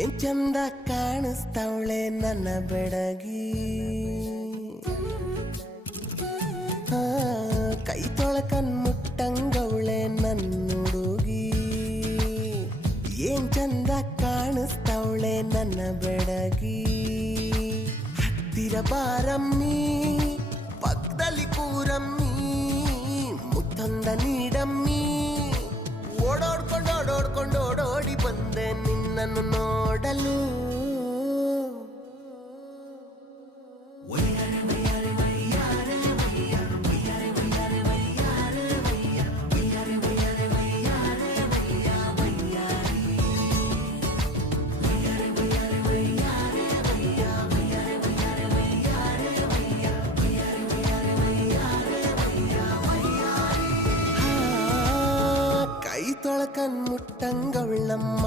ಏನ್ ಚಂದ ಕಾಣಿಸ್ತಾವಳೆ ನನ್ನ ಬೆಡಗಿ, ಕೈ ತೊಳಕನ್ ಮುಟ್ಟಂಗವಳೆ ನನ್ನ ಹುಡುಗಿ. ಏನ್ ಚಂದ ಕಾಣಿಸ್ತಾವಳೆ ನನ್ನ ಬೆಡಗಿ. ಹತ್ತಿರ ಬಾರಮ್ಮಿ ಪಕ್ಕದಲ್ಲಿ ಕೂರಮ್ಮಿ, ಮುತ್ತಂದ ನೀಡಮ್ಮಿ. ಓಡೋಡ್ಕೊಂಡು ಓಡೋಡಿ ಬಂದೆ ನಿನ್ನನ್ನು ನೋಡಲು. ಕೈ ತೊಳಕನ್ ಮುಟ್ಟಂಗವಳಮ್ಮ